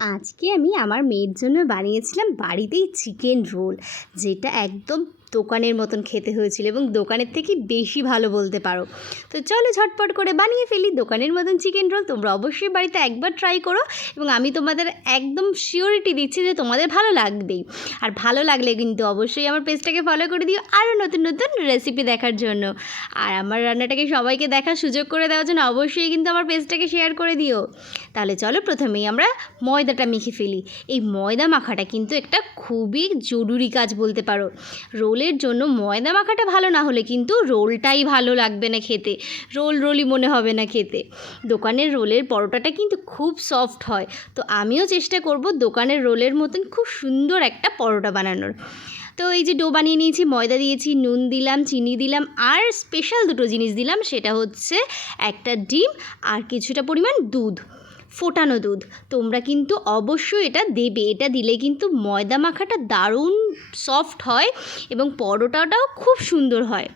আজকে আমি আমার মেয়ের জন্য বানিয়েছিলাম বাড়িতেই চিকেন রোল, যেটা একদম দোকানের মতন খেতে হয়েছিল এবং দোকানের থেকে বেশি ভালো বলতে পারো। তো চলো ঝটপট করে বানিয়ে ফেলি দোকানের মতন চিকেন রোল। তোমরা অবশ্যই বাড়িতে একবার ট্রাই করো এবং আমি তোমাদের একদম শিওরিটি দিচ্ছি যে তোমাদের ভালো লাগবেই। আর ভালো লাগলে কিন্তু অবশ্যই আমার পেজটাকে ফলো করে দিও আরও নতুন নতুন রেসিপি দেখার জন্য। আর আমার রান্নাটাকে সবাইকে দেখার সুযোগ করে দেওয়ার জন্য অবশ্যই কিন্তু আমার পেজটাকে শেয়ার করে দিও। তাহলে চলো প্রথমেই আমরা ময়দাটা মেখে ফেলি। এই ময়দা মাখাটা কিন্তু একটা খুবই জরুরি কাজ বলতে পারো। রোলের জন্য ময়দা মাখাটা ভালো না হলে কিন্তু রোলটাই ভালো লাগবে না খেতে, রোলই মনে হবে না খেতে। দোকানের রোলের পরোটাটা কিন্তু খুব সফট হয়, তো আমিও চেষ্টা করব দোকানের রোলের মতন খুব সুন্দর একটা পরোটা বানানোর। তো এই যে ডো বানিয়ে নিয়েছি, ময়দা দিয়েছি, নুন দিলাম, চিনি দিলাম, আর স্পেশাল দুটো জিনিস দিলাম, সেটা হচ্ছে একটা ডিম আর কিছুটা পরিমাণ দুধ, ফোটানো দুধ। তোমরা কিন্তু অবশ্যই এটা দেবে, এটা দিলে কিন্তু ময়দা মাখাটা দারুণ সফট হয় এবং পরোটাটাও খুব সুন্দর হয়।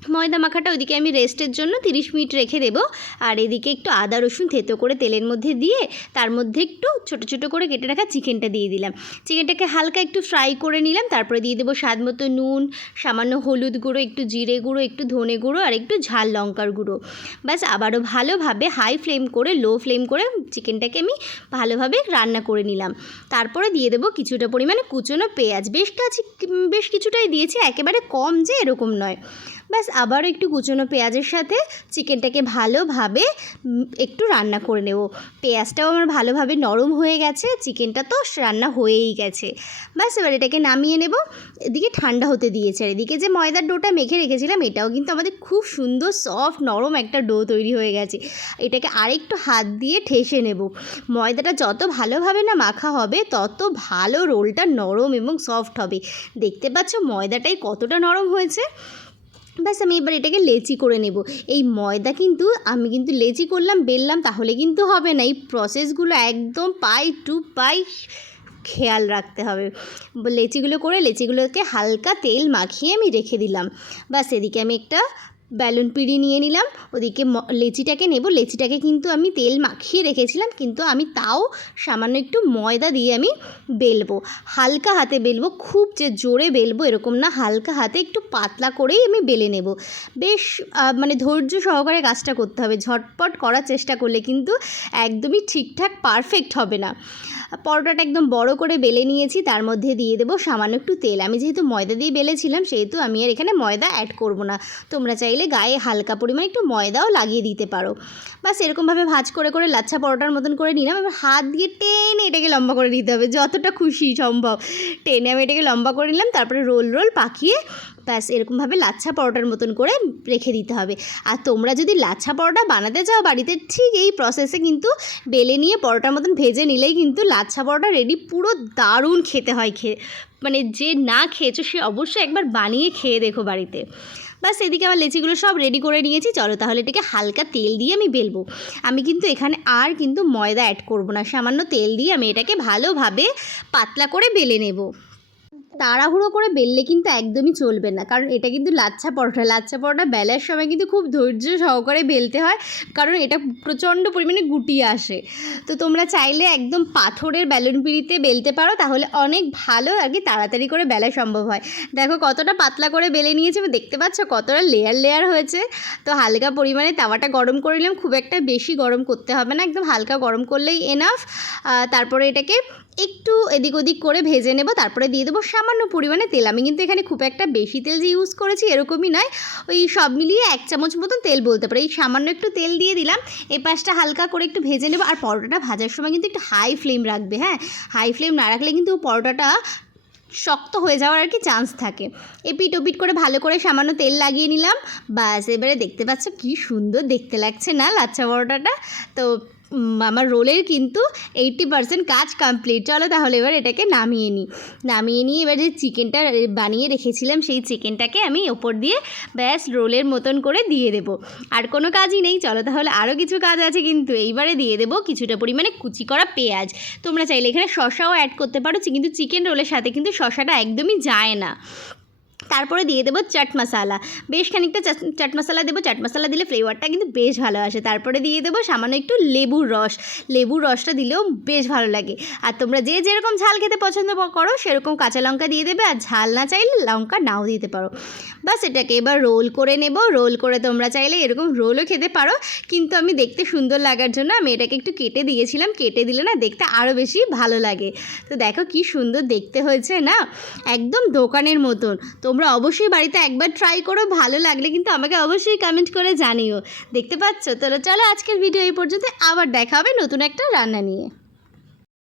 ময়দা মাখাটা ওইদিকে আমি রেস্টের জন্য 30 মিনিট রেখে দেবো। আর এদিকে একটু আদা রসুন থেতো করে তেলের মধ্যে দিয়ে তার মধ্যে একটু ছোটো ছোটো করে কেটে রাখা চিকেনটা দিয়ে দিলাম। চিকেনটাকে হালকা একটু ফ্রাই করে নিলাম, তারপরে দিয়ে দেবো স্বাদ মতো নুন, সামান্য হলুদ গুঁড়ো, একটু জিরে গুঁড়ো, একটু ধনে গুঁড়ো আর একটু ঝাল লঙ্কার গুঁড়ো। ব্যাস আবারও ভালোভাবে হাই ফ্লেম করে লো ফ্লেম করে চিকেনটাকে আমি ভালোভাবে রান্না করে নিলাম। তারপরে দিয়ে দেবো কিছুটা পরিমাণে কুচনো পেঁয়াজ, বেশ কিছুটাই দিয়েছি, একেবারে কম যে এরকম নয়। ব্যাস আবারও একটু কুচনো পেঁয়াজের সাথে চিকেনটাকে ভালোভাবে একটু রান্না করে নেব। পেঁয়াজটাও আমার ভালোভাবে নরম হয়ে গেছে, চিকেনটা তো রান্না হয়েই গেছে। ব্যাস এবার এটাকে নামিয়ে নেব। এদিকে ঠান্ডা হতে দিয়েছে, আর এদিকে যে ময়দার ডোটা মেখে রেখেছিলাম এটাও কিন্তু আমাদের খুব সুন্দর সফট নরম একটা ডো তৈরি হয়ে গেছে। এটাকে আরেকটু হাত দিয়ে ঠেসে নেব। ময়দাটা যত ভালোভাবে না মাখা হবে তত ভালো রোলটা নরম এবং সফট হবে। দেখতে পাচ্ছ ময়দাটাই কতটা নরম হয়েছে। ব্যাস আমি এবার এটাকে লেচি করে নেব। এই ময়দা কিন্তু আমি কিন্তু লেচি করলাম, বেললাম তাহলে কিন্তু হবে না। এই প্রসেসগুলো একদম পাই টু পাই খেয়াল রাখতে হবে। লেচিগুলোকে হালকা তেল মাখিয়ে আমি রেখে দিলাম। ব্যাস এদিকে আমি একটা বেলুন পিঁড়ি নিয়ে নিলাম, ওদিকে লেচিটাকে নেব। লেচিটাকে কিন্তু আমি তেল মাখিয়ে রেখেছিলাম, কিন্তু আমি তাও সামান্য একটু ময়দা দিয়ে আমি বেলবো। হালকা হাতে বেলবো, খুব যে জোরে বেলবো এরকম না, হালকা হাতে একটু পাতলা করেই আমি বেলে নেব। বেশ মানে ধৈর্য সহকারে কাজটা করতে হবে, ঝটপট করার চেষ্টা করলে কিন্তু একদমই ঠিকঠাক পারফেক্ট হবে না। পরোটাটা একদম বড় করে বেলে নিয়েছি, তার মধ্যে দিয়ে দেবো সামান্য একটু তেল। আমি যেহেতু ময়দা দিয়ে বেলেছিলাম সেহেতু আমি আর এখানে ময়দা অ্যাড করব না। তোমরা চাইলে গায়ে হালকা পরিমাণে একটু ময়দাও লাগিয়ে দিতে পারো। বাস এরকমভাবে ভাঁজ করে করে লাচ্ছা পরোটার মতন করে নিলাম। এবার হাত দিয়ে টেনে এটাকে লম্বা করে নিতে হবে, যতটা খুশি সম্ভব টেনে আমি এটাকে লম্বা করে নিলাম। তারপরে রোল পাকিয়ে ব্যাস এরকমভাবে লাচ্ছা পরোটার মতন করে রেখে দিতে হবে। আর তোমরা যদি লাচ্ছা পরোটা বানাতে চাও বাড়িতে, ঠিক এই প্রসেসে কিন্তু বেলে নিয়ে পরোটার মতন ভেজে নিলেই কিন্তু লাচ্ছা পরোটা রেডি। পুরো দারুণ খেতে হয়, মানে যে না খেয়েছো সে অবশ্যই একবার বানিয়ে খেয়ে দেখো বাড়িতে। ব্যাস এদিকে আমার লেচিগুলো সব রেডি করে নিয়েছি। চলো তাহলে এটাকে হালকা তেল দিয়ে আমি বেলবো। আমি কিন্তু এখানে আর কিন্তু ময়দা অ্যাড করবো না, সামান্য তেল দিয়ে আমি এটাকে ভালোভাবে পাতলা করে বেলে নেব। তাড়াহুড়ো করে বেললে কিন্তু একদমই চলবে না, কারণ এটা কিন্তু লাচ্ছা পরোটা বেলার সময় কিন্তু খুব ধৈর্য সহকারে বেলতে হয়, কারণ এটা প্রচণ্ড পরিমাণে গুটিয়ে আসে। তো তোমরা চাইলে একদম পাথরের বেলুন পিঁড়িতে বেলতে পারো, তাহলে অনেক ভালো আর কি তাড়াতাড়ি করে বেলা সম্ভব হয়। দেখো কতটা পাতলা করে বেলে নিয়েছে, দেখতে পাচ্ছ কতটা লেয়ার হয়েছে। তো হালকা পরিমাণে তাওয়াটা গরম করে নিলাম, খুব একটা বেশি গরম করতে হবে না, একদম হালকা গরম করলেই এনাফ। তারপরে এটাকে একটু এদিক ওদিক করে ভেজে নেব। তারপরে দিয়ে দেবো সামান্য পরিমাণে তেল। আমি কিন্তু এখানে খুব একটা বেশি তেল যে ইউজ করেছি এরকমই নয়, ওই সব মিলিয়ে 1 চামচ মতন তেল বলতে পারি। এই সামান্য একটু তেল দিয়ে দিলাম। এই পাশটা হালকা করে একটু ভেজে নেব। আর পরোটাটা ভাজার সময় কিন্তু একটু হাই ফ্লেম রাখবে, হ্যাঁ, হাই ফ্লেম না রাখলে কিন্তু পরোটাটা শক্ত হয়ে যাওয়ার আর কি চান্স থাকে। এপিট ওপিট করে ভালো করে সামান্য তেল লাগিয়ে নিলাম। বাস এবারে দেখতে পাচ্ছ কী সুন্দর দেখতে লাগছে না লাচ্ছা পরোটাটা। তো আমার রোলের কিন্তু 80% কাজ কমপ্লিট। চলো তাহলে এবার এটাকে নামিয়ে নিয়ে এবার যে চিকেনটা বানিয়ে রেখেছিলাম সেই চিকেনটাকে আমি ওপর দিয়ে ব্যাস রোলের মতন করে দিয়ে দেবো। আর কোনো কাজই নেই, চলো তাহলে আরও কিছু কাজ আছে। কিন্তু এইবারে দিয়ে দেবো কিছুটা পরিমাণে কুচি করা পেঁয়াজ। তোমরা চাইলে এখানে শসাও অ্যাড করতে পারো, কিন্তু চিকেন রোলের সাথে কিন্তু শসাটা একদমই যায় না। তারপরে দিয়ে দেবো চাট মশলা, বেশ খানিকটা চাট মশলা দেবো। চাট মশলা দিলে ফ্লেভারটা কিন্তু বেশ ভালো আসে। তারপরে দিয়ে দেবো সামান্য একটু লেবুর রস, লেবুর রসটা দিলেও বেশ ভালো লাগে। আর তোমরা যে যেরকম ঝাল খেতে পছন্দ করো সেরকম কাঁচা লঙ্কা দিয়ে দেবে, আর ঝাল না চাইলে লঙ্কা নাও দিতে পারো। বাস এটাকে এবার রোল করে নেব। রোল করে তোমরা চাইলে এরকম রোলও খেতে পারো, কিন্তু আমি দেখতে সুন্দর লাগার জন্য আমি এটাকে একটু কেটে দিয়েছিলাম। কেটে দিলে না দেখতে আরও বেশি ভালো লাগে। তো দেখো কি সুন্দর দেখতে হয়েছে না, একদম দোকানের মতন। তোমরা অবশ্যই বাড়িতে একবার ট্রাই করো, ভালো লাগলে কিন্তু আমাকে অবশ্যই কমেন্ট করে জানিও। দেখতে পাচ্ছ? তো চলো আজকের ভিডিও এই পর্যন্ত, আবার দেখা হবে নতুন একটা রান্না নিয়ে।